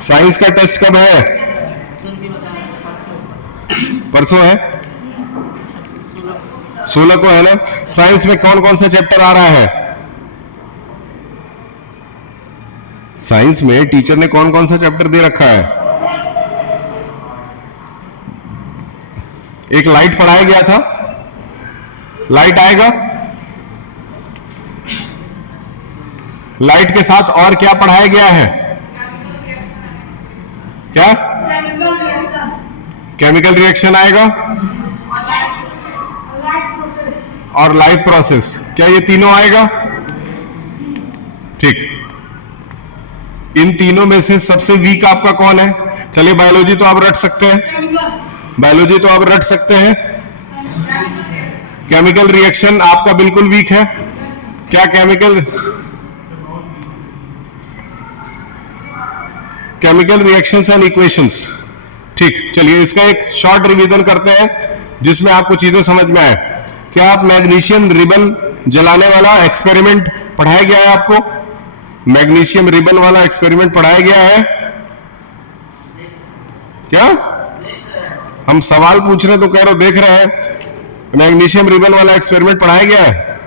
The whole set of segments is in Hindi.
साइंस का टेस्ट कब है? परसों है, 16 को है ना। साइंस में कौन कौन सा चैप्टर आ रहा है? साइंस में टीचर ने कौन कौन सा चैप्टर दे रखा है? एक लाइट पढ़ाया गया था, लाइट आएगा। लाइट के साथ और क्या पढ़ाया गया है? क्या? केमिकल रिएक्शन आएगा और लाइफ प्रोसेस। क्या ये तीनों आएगा? ठीक। इन तीनों में से सबसे वीक आपका कौन है? चलिए बायोलॉजी तो आप रट सकते हैं, बायोलॉजी तो आप रट सकते हैं। केमिकल रिएक्शन आपका बिल्कुल वीक है। क्या केमिकल रिएक्शंस एंड इक्वेशंस। ठीक, चलिए इसका एक शॉर्ट रिवीजन करते हैं जिसमें आपको चीजें समझ में आए। क्या आप मैग्नीशियम रिबन जलाने वाला एक्सपेरिमेंट पढ़ाया गया है आपको? मैग्नीशियम रिबन वाला एक्सपेरिमेंट पढ़ाया गया है क्या? हम सवाल पूछ रहे हैं तो कह रहे हो देख रहे हैं। मैग्नीशियम रिबन वाला एक्सपेरिमेंट पढ़ाया गया है?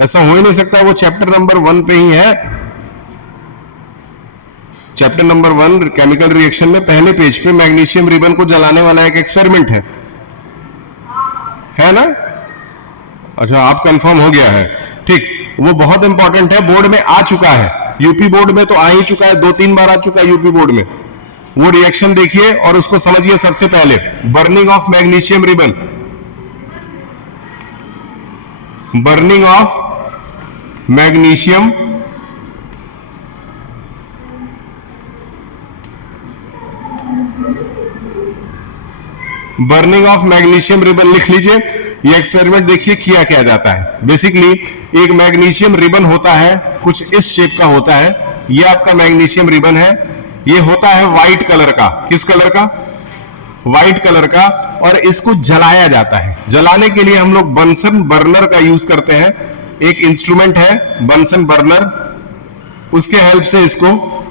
ऐसा हो ही नहीं सकता, वो चैप्टर नंबर 1 पे ही है। चैप्टर नंबर 1 केमिकल रिएक्शन में पहले पेज पे मैग्नीशियम रिबन को जलाने वाला एक एक्सपेरिमेंट है ना? अच्छा, आप कंफर्म हो गया है। ठीक, वो बहुत इंपॉर्टेंट है, बोर्ड में आ चुका है। यूपी बोर्ड में तो आ ही चुका है, 2-3 बार आ चुका है यूपी बोर्ड में। वो रिएक्शन देखिए और उसको समझिए। सबसे पहले burning of magnesium ribbon, burning of magnesium ribbon लिख लीजिए। ये एक्सपेरिमेंट देखिए किया क्या जाता है। बेसिकली एक मैग्नीशियम रिबन होता है, कुछ इस शेप का होता है। ये आपका मैग्नीशियम रिबन है। ये होता है व्हाइट कलर का। किस कलर का? व्हाइट कलर का। और इसको जलाया जाता है। जलाने के लिए हम लोग बंसन बर्नर का यूज करते हैं। एक इंस्ट्रूमेंट है बंसन बर्नर, उसके हेल्प से इसको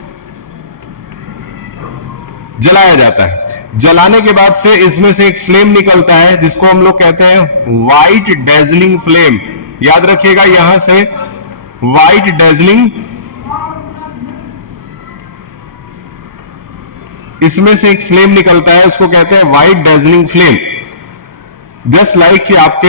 जलाया जाता है। जलाने के बाद से इसमें से एक फ्लेम निकलता है जिसको हम लोग कहते हैं व्हाइट डेजलिंग फ्लेम। याद रखिएगा, यहां से व्हाइट डेजलिंग, इसमें से एक फ्लेम निकलता है, उसको कहते हैं white dazzling flame. Just like कि आपके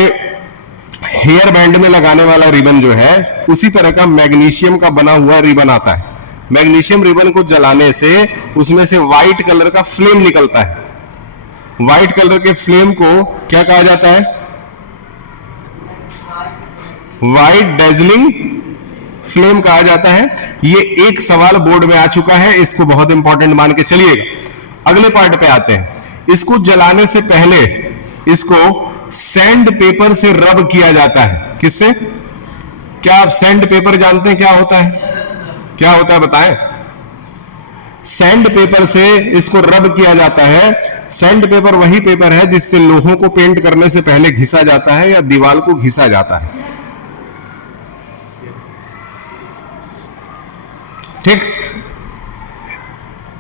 हेयर बैंड में लगाने वाला रिबन जो है, उसी तरह का मैग्नीशियम का बना हुआ रिबन आता है। मैग्नीशियम रिबन को जलाने से उसमें से व्हाइट कलर का फ्लेम निकलता है। व्हाइट कलर के फ्लेम को क्या कहा जाता है? व्हाइट डेजलिंग फ्लेम कहा जाता है। ये एक सवाल बोर्ड में आ चुका है, इसको बहुत इंपॉर्टेंट मान के चलिएगा। अगले पार्ट पे आते हैं। इसको जलाने से पहले इसको सैंड पेपर से रब किया जाता है। किससे? क्या आप सैंड पेपर जानते हैं क्या होता है? क्या होता है बताएं। सैंड पेपर से इसको रब किया जाता है। सैंड पेपर वही पेपर है जिससे लोहों को पेंट करने से पहले घिसा जाता है या दीवार को घिसा जाता है। ठीक,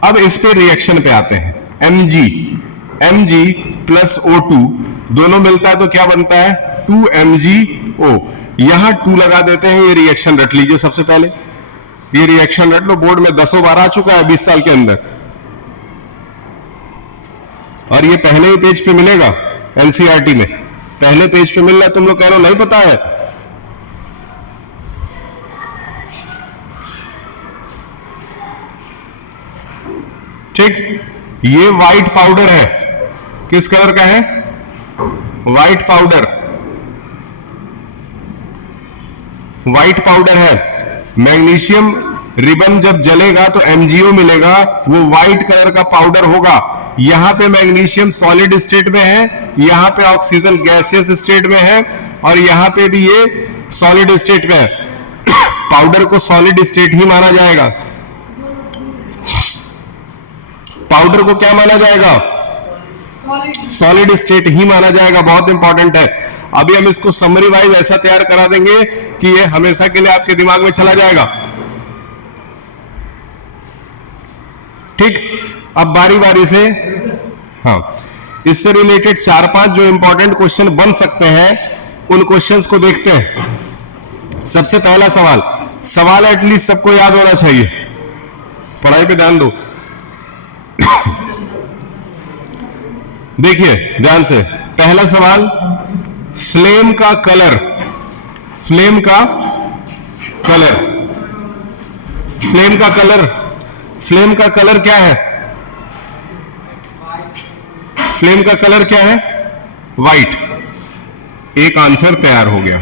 अब इस पे रिएक्शन पे आते हैं। Mg प्लस O2 दोनों मिलता है तो क्या बनता है? 2MgO। यहां 2 लगा देते हैं। ये रिएक्शन रट लीजिए सबसे पहले। ये रिएक्शन रट लो, बोर्ड में 10 बार आ चुका है 20 साल के अंदर। और ये पहले ही पेज पे मिलेगा, एनसीईआरटी में पहले पेज पे मिल रहा है। तुम लोग कह रहे हो नहीं पता है। ठीक, ये व्हाइट पाउडर है। किस कलर का है? White powder. व्हाइट पाउडर है। मैग्नीशियम रिबन जब जलेगा तो MgO मिलेगा, वो व्हाइट कलर का पाउडर होगा। यहां पे मैग्नीशियम सॉलिड स्टेट में है, यहां पे ऑक्सीजन गैसियस स्टेट में है, और यहां पे भी ये सॉलिड स्टेट में है। पाउडर को सॉलिड स्टेट ही माना जाएगा। पाउडर को क्या माना जाएगा? सॉलिड स्टेट ही माना जाएगा। बहुत इंपॉर्टेंट है। अभी हम इसको समरी वाइज ऐसा तैयार करा देंगे कि ये हमेशा के लिए आपके दिमाग में चला जाएगा। ठीक, अब बारी बारी से, हाँ, इससे रिलेटेड 4-5 जो इंपॉर्टेंट क्वेश्चन बन सकते हैं उन क्वेश्चंस को देखते हैं। सबसे पहला सवाल एटलीस्ट सबको याद होना चाहिए, पढ़ाई पे ध्यान दो। देखिए ध्यान से, पहला सवाल, फ्लेम का कलर, फ्लेम का कलर, फ्लेम का कलर, फ्लेम का कलर क्या है? फ्लेम का कलर क्या है? व्हाइट। एक आंसर तैयार हो गया।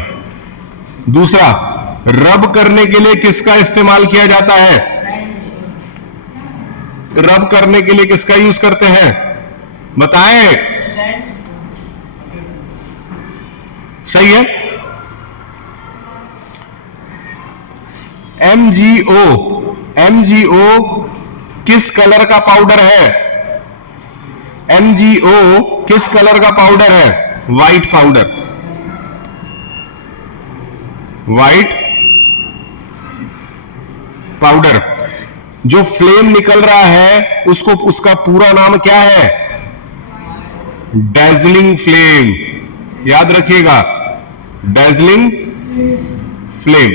दूसरा, रब करने के लिए किसका इस्तेमाल किया जाता है? रब करने के लिए किसका यूज करते हैं? बताएं। सही है। MgO, MgO किस कलर का पाउडर है? MgO किस कलर का पाउडर है? White powder, white powder. जो फ्लेम निकल रहा है उसको, उसका पूरा नाम क्या है? Dazzling flame. याद रखिएगा, डैजलिंग फ्लेम,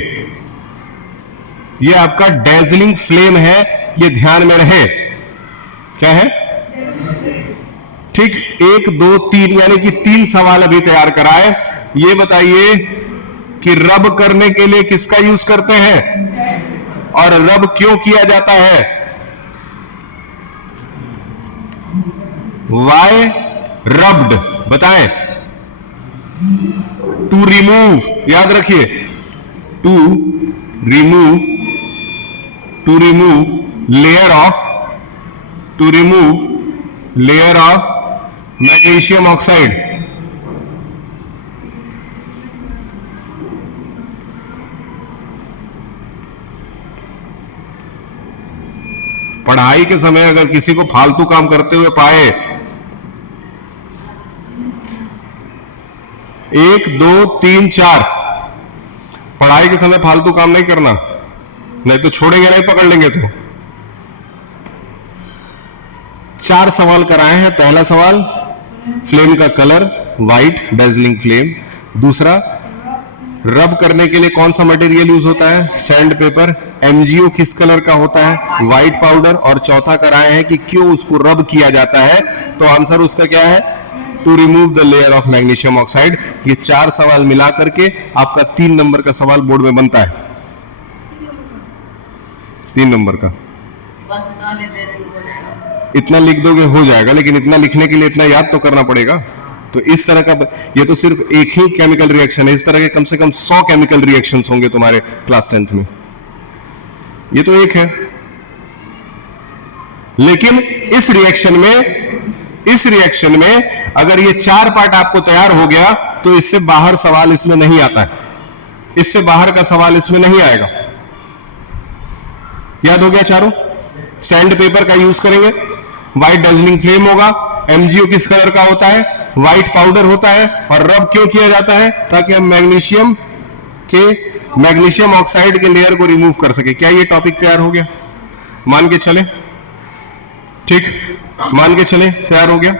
ये आपका डैजलिंग फ्लेम है, ये ध्यान में रहे। क्या है? ठीक, 1 2 3 यानी कि 3 सवाल अभी तैयार कराए। ये बताइए कि रब करने के लिए किसका यूज करते हैं और रब क्यों किया जाता है? वाई रब्ड, बताएं। टू रिमूव, याद रखिए, to remove layer of magnesium oxide. पढ़ाई के समय अगर किसी को फालतू काम करते हुए पाए, 1 2 3 4, पढ़ाई के समय फालतू काम नहीं करना, नहीं तो छोड़ेंगे नहीं, पकड़ लेंगे। तो 4 सवाल कराए हैं। पहला सवाल, फ्लेम का कलर व्हाइट, डैजलिंग फ्लेम। दूसरा, रब करने के लिए कौन सा मटेरियल यूज होता है? Sand paper. MgO किस कलर का होता है? White powder. और चौथा कराए हैं कि क्यों उसको रब किया जाता है, तो आंसर उसका क्या है? To remove the layer of magnesium oxide. ये 4 सवाल मिला करके आपका 3 नंबर का सवाल बोर्ड में बनता है, 3 नंबर का। इतना लिख दोगे हो जाएगा, लेकिन इतना लिखने के लिए इतना याद तो करना पड़ेगा। तो इस तरह का, ये तो सिर्फ एक ही केमिकल रिएक्शन है, इस तरह के कम से कम 100 केमिकल रिएक्शंस होंगे तुम्हारे क्लास 10th में, ये तो एक है। लेकिन इस रिएक्शन में अगर ये 4 पार्ट आपको तैयार हो गया तो इससे बाहर सवाल इसमें नहीं आता है, इससे बाहर का सवाल इसमें नहीं आएगा। याद हो गया चारों? सैंड पेपर का यूज करेंगे, व्हाइट डैजलिंग फ्लेम होगा, MgO किस कलर का होता है? व्हाइट पाउडर होता है। और रब क्यों किया जाता है? ताकि हम मैग्नीशियम ऑक्साइड के लेयर को रिमूव कर सके। क्या ये टॉपिक तैयार हो गया? मान के चले, ठीक, मान के चले तैयार हो गया।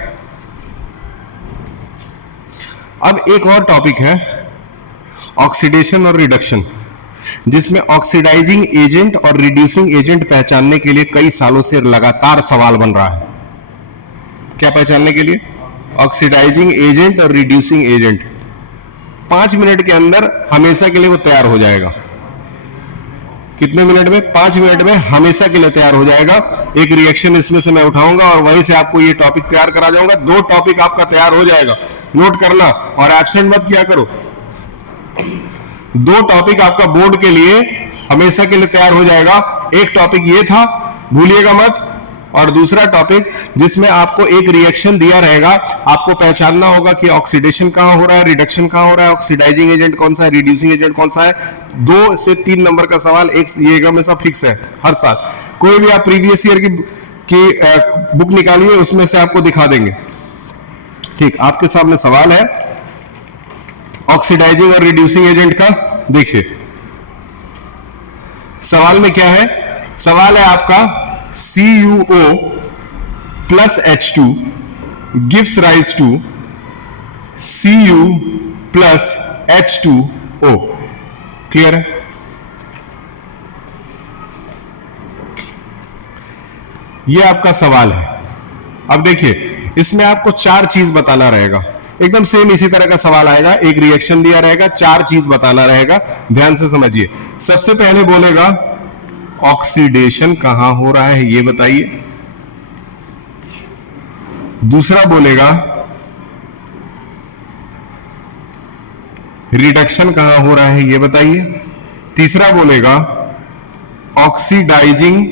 अब एक और टॉपिक है, ऑक्सीडेशन और रिडक्शन, जिसमें ऑक्सीडाइजिंग एजेंट और रिड्यूसिंग एजेंट पहचानने के लिए कई सालों से लगातार सवाल बन रहा है। क्या पहचानने के लिए? ऑक्सीडाइजिंग एजेंट और रिड्यूसिंग एजेंट। 5 मिनट के अंदर हमेशा के लिए वो तैयार हो जाएगा। कितने मिनट में? 5 मिनट में हमेशा के लिए तैयार हो जाएगा। एक रिएक्शन इसमें से मैं उठाऊंगा और वहीं से आपको ये टॉपिक तैयार करा जाऊंगा। 2 टॉपिक आपका तैयार हो जाएगा, नोट करना और एब्सेंट मत किया करो। 2 टॉपिक आपका बोर्ड के लिए हमेशा के लिए तैयार हो जाएगा। एक टॉपिक ये था, भूलिएगा मत, और दूसरा टॉपिक जिसमें आपको एक रिएक्शन दिया रहेगा, आपको पहचानना होगा कि ऑक्सीडेशन कहां हो रहा है, रिडक्शन कहां हो रहा है, ऑक्सीडाइजिंग एजेंट कौन सा है, रिड्यूसिंग एजेंट कौन सा है। 2 से 3 नंबर का सवाल एक ये हमेशा फिक्स है हर साल। कोई भी आप प्रीवियस ईयर की बुक निकालिए, उसमें से आपको दिखा देंगे। ठीक, आपके सामने सवाल है ऑक्सीडाइजिंग और रिड्यूसिंग एजेंट का। देखिए सवाल में क्या है, सवाल है आपका CuO plus H2 gives rise to Cu plus H2O। Clear है? ये आपका सवाल है। अब देखिए, इसमें आपको 4 चीज बताना रहेगा। एकदम सेम इसी तरह का सवाल आएगा, एक रिएक्शन दिया रहेगा, 4 चीज बताना रहेगा। ध्यान से समझिए। सबसे पहले बोलेगा ऑक्सीडेशन कहां हो रहा है ये बताइए। दूसरा बोलेगा रिडक्शन कहां हो रहा है ये बताइए। तीसरा बोलेगा ऑक्सीडाइजिंग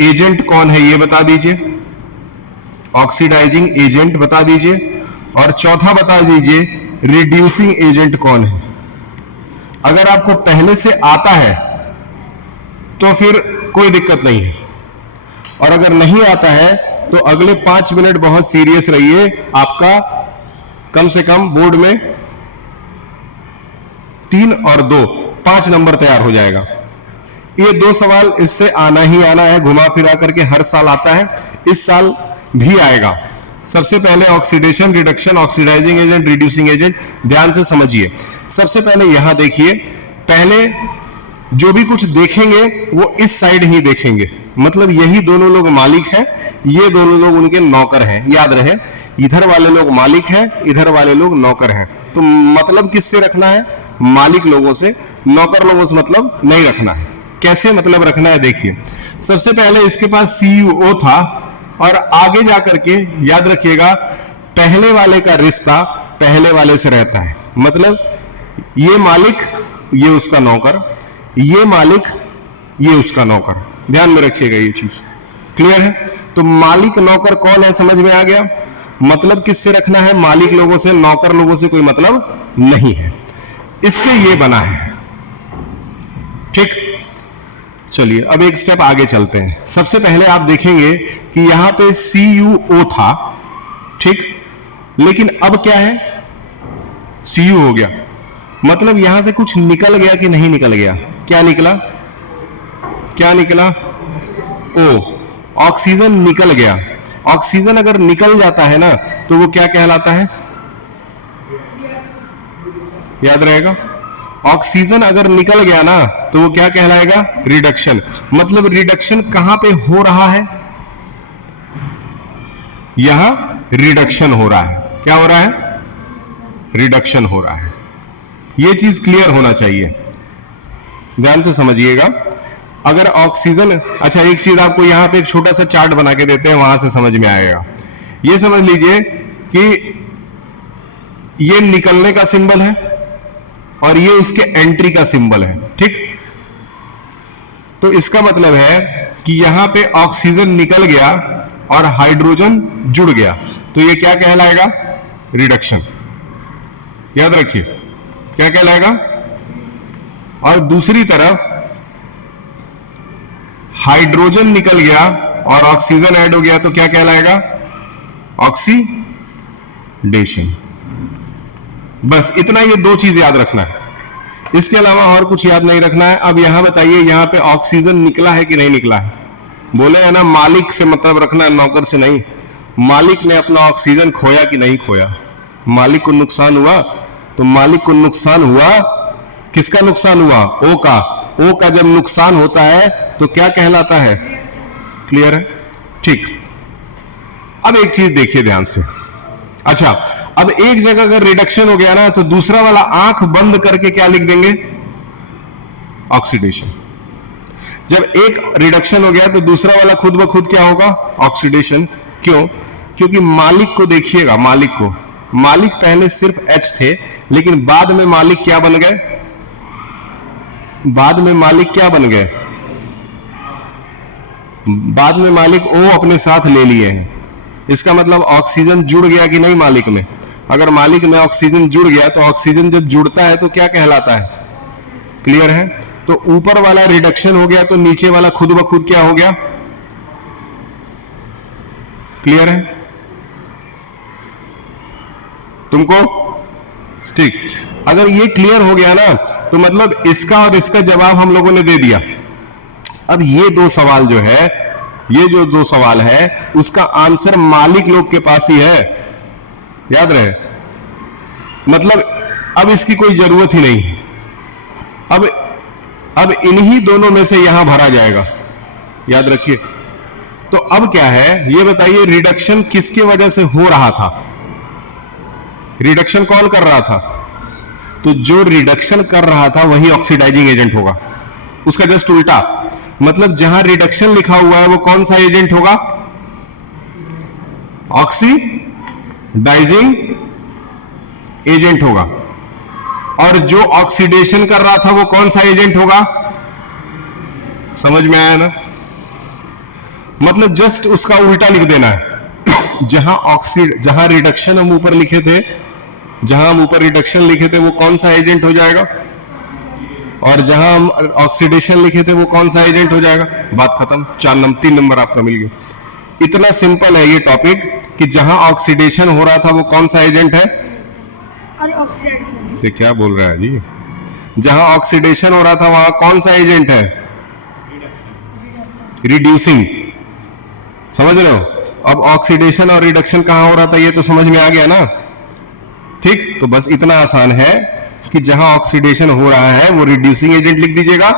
एजेंट कौन है ये बता दीजिए, ऑक्सीडाइजिंग एजेंट बता दीजिए। और चौथा बता दीजिए रिड्यूसिंग एजेंट कौन है। अगर आपको पहले से आता है तो फिर कोई दिक्कत नहीं है, और अगर नहीं आता है तो अगले 5 मिनट बहुत सीरियस रहिए। आपका कम से कम बोर्ड में 3 और 2 5 नंबर तैयार हो जाएगा। ये 2 सवाल इससे आना ही आना है, घुमा फिरा करके हर साल आता है, इस साल भी आएगा। सबसे पहले oxidation, reduction, oxidising agent, reducing agent. ध्यान से समझिए। सबसे पहले यहां देखिए, पहले जो भी कुछ देखेंगे वो इस साइड ही देखेंगे, मतलब यही दोनों लोग मालिक हैं, ये दोनों लोग उनके नौकर हैं। याद रहे, इधर वाले लोग मालिक हैं, इधर वाले लोग नौकर हैं। तो मतलब किससे रखना है? मालिक लोगों से, नौकर लोगों से मतलब नहीं रखना है। कैसे मतलब रखना है देखिए। सबसे पहले इसके पास CuO था, और आगे जाकर के याद रखिएगा पहले वाले का रिश्ता पहले वाले से रहता है। मतलब ये मालिक, ये उसका नौकर, ये मालिक, ये उसका नौकर। ध्यान में रखिएगा ये चीज। क्लियर है? तो मालिक नौकर कौन है समझ में आ गया। मतलब किससे रखना है? मालिक लोगों से, नौकर लोगों से कोई मतलब नहीं है। इससे ये बना है। ठीक, चलिए अब एक स्टेप आगे चलते हैं। सबसे पहले आप देखेंगे कि यहां पे CuO था, ठीक, लेकिन अब क्या है? Cu हो गया। मतलब यहां से कुछ निकल गया कि नहीं निकल गया? क्या निकला? क्या निकला? O, ऑक्सीजन निकल गया। ऑक्सीजन अगर निकल जाता है ना तो वो क्या कहलाता है? याद रहेगा, ऑक्सीजन अगर निकल गया ना तो वो क्या कहलाएगा? रिडक्शन। मतलब रिडक्शन कहां पे हो रहा है? यहां रिडक्शन हो रहा है। क्या हो रहा है? रिडक्शन हो रहा है। ये चीज क्लियर होना चाहिए, ध्यान से समझिएगा। अगर ऑक्सीजन, अच्छा एक चीज आपको यहां पे एक छोटा सा चार्ट बना के देते हैं, वहां से समझ में आएगा। ये समझ लीजिए कि ये निकलने का सिंबल है और ये उसके एंट्री का सिंबल है, ठीक। तो इसका मतलब है कि यहां पे ऑक्सीजन निकल गया और हाइड्रोजन जुड़ गया, तो ये क्या कहलाएगा? रिडक्शन। याद रखिए, क्या कहलाएगा? और दूसरी तरफ हाइड्रोजन निकल गया और ऑक्सीजन ऐड हो गया तो क्या कहलाएगा? ऑक्सीडेशन। बस इतना, ये 2 चीज याद रखना है, इसके अलावा और कुछ याद नहीं रखना है। अब यहां बताइए, यहां पे ऑक्सीजन निकला है कि नहीं निकला है? बोले है ना, मालिक से मतलब रखना है, नौकर से नहीं। मालिक ने अपना ऑक्सीजन खोया कि नहीं खोया? मालिक को नुकसान हुआ, तो मालिक को नुकसान हुआ, किसका नुकसान हुआ? ओ का। ओ का जब नुकसान होता है तो क्या कहलाता है? क्लियर है? ठीक। अब एक चीज देखिए ध्यान से। अच्छा, अब एक जगह अगर रिडक्शन हो गया ना तो दूसरा वाला आंख बंद करके क्या लिख देंगे? ऑक्सीडेशन। जब एक रिडक्शन हो गया तो दूसरा वाला खुद ब खुद क्या होगा? ऑक्सीडेशन। क्यों? क्योंकि मालिक को देखिएगा, मालिक को, मालिक पहले सिर्फ H थे, लेकिन बाद में मालिक क्या बन गए? बाद में मालिक क्या बन गए? बाद में मालिक O अपने साथ ले लिए हैं। इसका मतलब ऑक्सीजन जुड़ गया कि नहीं मालिक में? अगर मालिक में ऑक्सीजन जुड़ गया तो ऑक्सीजन जब जुड़ता है तो क्या कहलाता है? क्लियर है? तो ऊपर वाला रिडक्शन हो गया तो नीचे वाला खुद ब खुद क्या हो गया? क्लियर है तुमको? ठीक। अगर ये क्लियर हो गया ना तो मतलब इसका और इसका जवाब हम लोगों ने दे दिया। अब ये 2 सवाल जो है ये जो दो सवाल है उसका आंसर मालिक लोग के पास ही है, याद रहे। मतलब अब इसकी कोई जरूरत ही नहीं है। अब इन्हीं दोनों में से यहां भरा जाएगा, याद रखिए। तो अब क्या है ये बताइए, रिडक्शन किसके वजह से हो रहा था? रिडक्शन कौन कर रहा था? तो जो रिडक्शन कर रहा था वही ऑक्सीडाइजिंग एजेंट होगा, उसका जस्ट उल्टा। मतलब जहां रिडक्शन लिखा हुआ है वो कौन सा एजेंट होगा? ऑक्सीडाइजिंग एजेंट होगा। और जो ऑक्सीडेशन कर रहा था वो कौन सा एजेंट होगा? समझ में आया ना? मतलब जस्ट उसका उल्टा लिख देना है। जहां रिडक्शन हम ऊपर लिखे थे, जहां हम ऊपर रिडक्शन लिखे थे वो कौन सा एजेंट हो जाएगा, और जहां हम ऑक्सीडेशन लिखे थे वो कौन सा एजेंट हो जाएगा। बात खत्म। 3 नंबर आपका मिल गया। इतना सिंपल है ये टॉपिक कि जहां ऑक्सीडेशन हो रहा था वो कौन सा एजेंट है? ये क्या बोल रहा है जी? जहां ऑक्सीडेशन हो रहा था वहां कौन सा एजेंट है? रिड्यूसिंग। समझ रहे हो? अब ऑक्सीडेशन और रिडक्शन कहां हो रहा था ये तो समझ में आ गया ना? ठीक, तो बस इतना आसान है कि जहां ऑक्सीडेशन हो रहा है वो रिड्यूसिंग एजेंट लिख दीजिएगा,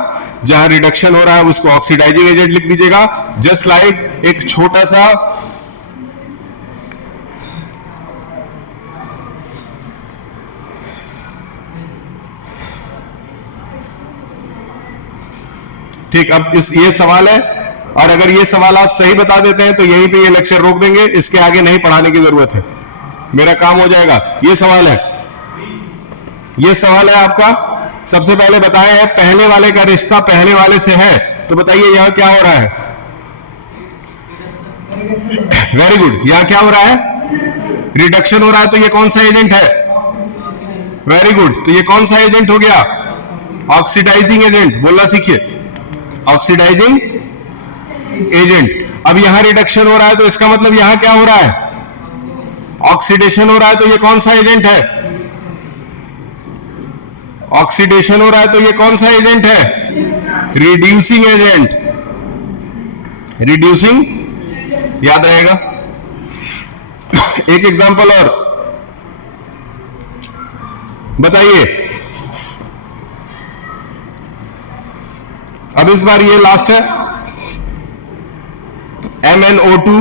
जहां रिडक्शन हो रहा है उसको ऑक्सीडाइजिंग एजेंट लिख दीजिएगा। जस्ट लाइक एक छोटा सा ठीक। अब ये सवाल है, और अगर ये सवाल आप सही बता देते हैं तो यहीं पे ये लेक्चर रोक देंगे, इसके आगे नहीं पढ़ाने की जरूरत है, मेरा काम हो जाएगा। ये सवाल है, ये सवाल है आपका। सबसे पहले बताए हैं पहले वाले का रिश्ता पहले वाले से है, तो बताइए यहां क्या हो रहा है? Very good. यहां क्या हो रहा है? रिडक्शन हो रहा है, तो ये कौन सा एजेंट है? Very good. तो ये कौन सा एजेंट हो गया? Oxidising agent. बोलना सीखिए, ऑक्सीडाइजिंग एजेंट। अब यहां रिडक्शन हो रहा है तो इसका मतलब यहां क्या हो रहा है? ऑक्सीडेशन हो रहा है, तो ये कौन सा एजेंट है? ऑक्सीडेशन हो रहा है तो ये कौन सा एजेंट है? Reducing agent. रिड्यूसिंग, याद रहेगा। एक एग्जांपल और बताइए। अब इस बार ये लास्ट है। MnO2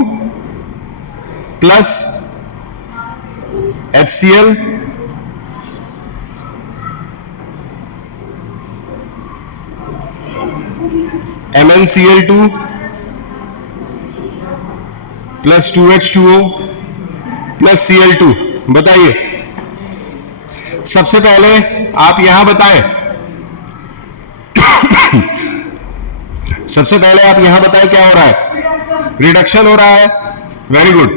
plus HCl MnCl2 plus 2H2O plus Cl2। बताइए, सबसे पहले आप यहां बताएं, सबसे पहले आप यहां बताएं क्या हो रहा है? रिडक्शन हो रहा है। Very good.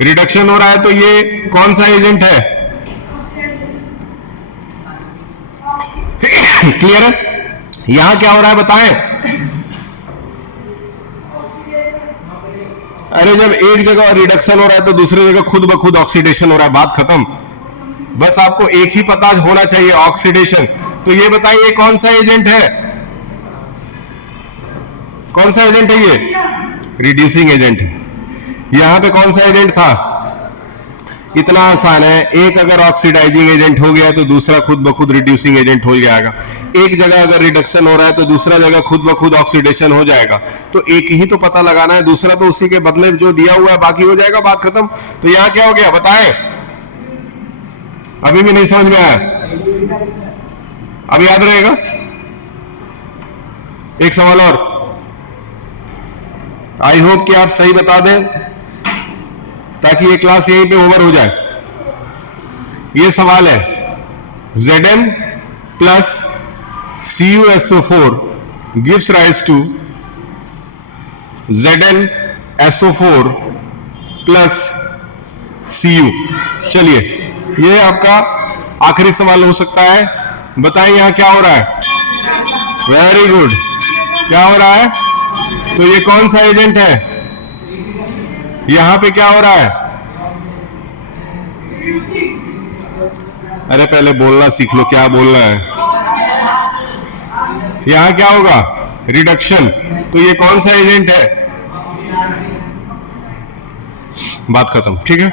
रिडक्शन हो रहा है तो ये कौन सा एजेंट है? क्लियर है? यहां क्या हो रहा है बताएं? अरे जब एक जगह रिडक्शन हो रहा है तो दूसरी जगह खुद ब खुद ऑक्सीडेशन हो रहा है। बात खत्म। बस आपको एक ही पता होना चाहिए, ऑक्सीडेशन। तो ये बताइए कौन सा एजेंट है? कौन सा एजेंट है ये? Reducing agent. यहां पे कौन सा एजेंट था? इतना आसान है, एक अगर ऑक्सीडाइजिंग एजेंट हो गया तो दूसरा खुद ब खुद रिड्यूसिंग एजेंट हो जाएगा। एक जगह अगर रिडक्शन हो रहा है तो दूसरा जगह खुद ब खुद ऑक्सीडेशन हो जाएगा। तो एक ही तो पता लगाना है, दूसरा तो उसी के बदले जो दिया हुआ है बाकी हो जाएगा। बात खत्म। तो यहां क्या हो गया बताएं? अभी भी नहीं समझ में आया? अब याद रहेगा। एक सवाल और, आई होप कि आप सही बता दें ताकि ये क्लास यहीं पे ओवर हो जाए। ये सवाल है, Zn plus CuSO4 gives rise to ZnSO4 plus Cu। चलिए, ये आपका आखिरी सवाल हो सकता है। बताइए यहां क्या हो रहा है? Very good. क्या हो रहा है? तो ये कौन सा एजेंट है? यहां पे क्या हो रहा है? अरे पहले बोलना सीख लो, क्या बोलना है। यहां क्या होगा? रिडक्शन, तो ये कौन सा एजेंट है? बात खत्म, ठीक है,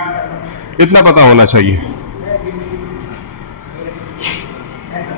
इतना पता होना चाहिए।